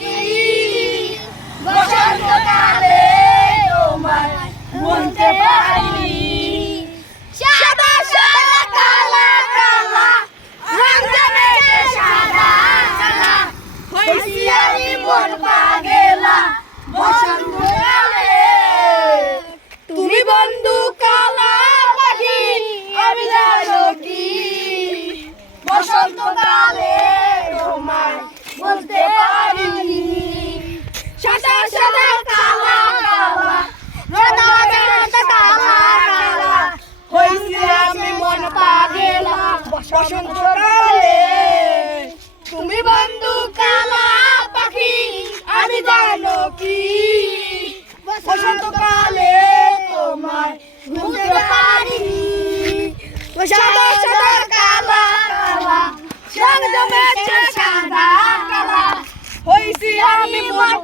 কি বসন্তকালে তোমায় ভুলতে পারিনি। সাদা সাদা কালা কালা রং জমেছে সাদা কালা, হইছি আমি মন পাগেলা বসন্তকালে। তুমি বন্ধু কালা পাখি আমি জানো কি বসন্তকালে তোমায় বলতে পারিনি। সাদা সাদা কালা কালা সাদা সাদা কালা কালা, হইছি আমি মন পাগেলা বসন্তকালে। তুমি বন্ধু কালা পাখি আমি জানো কি বসন্তকালে তোমায় ভুলতে পারিনি। সাদা সাদা কালা কালা রং জমেছে সাদা কালা, হইছি আমি মন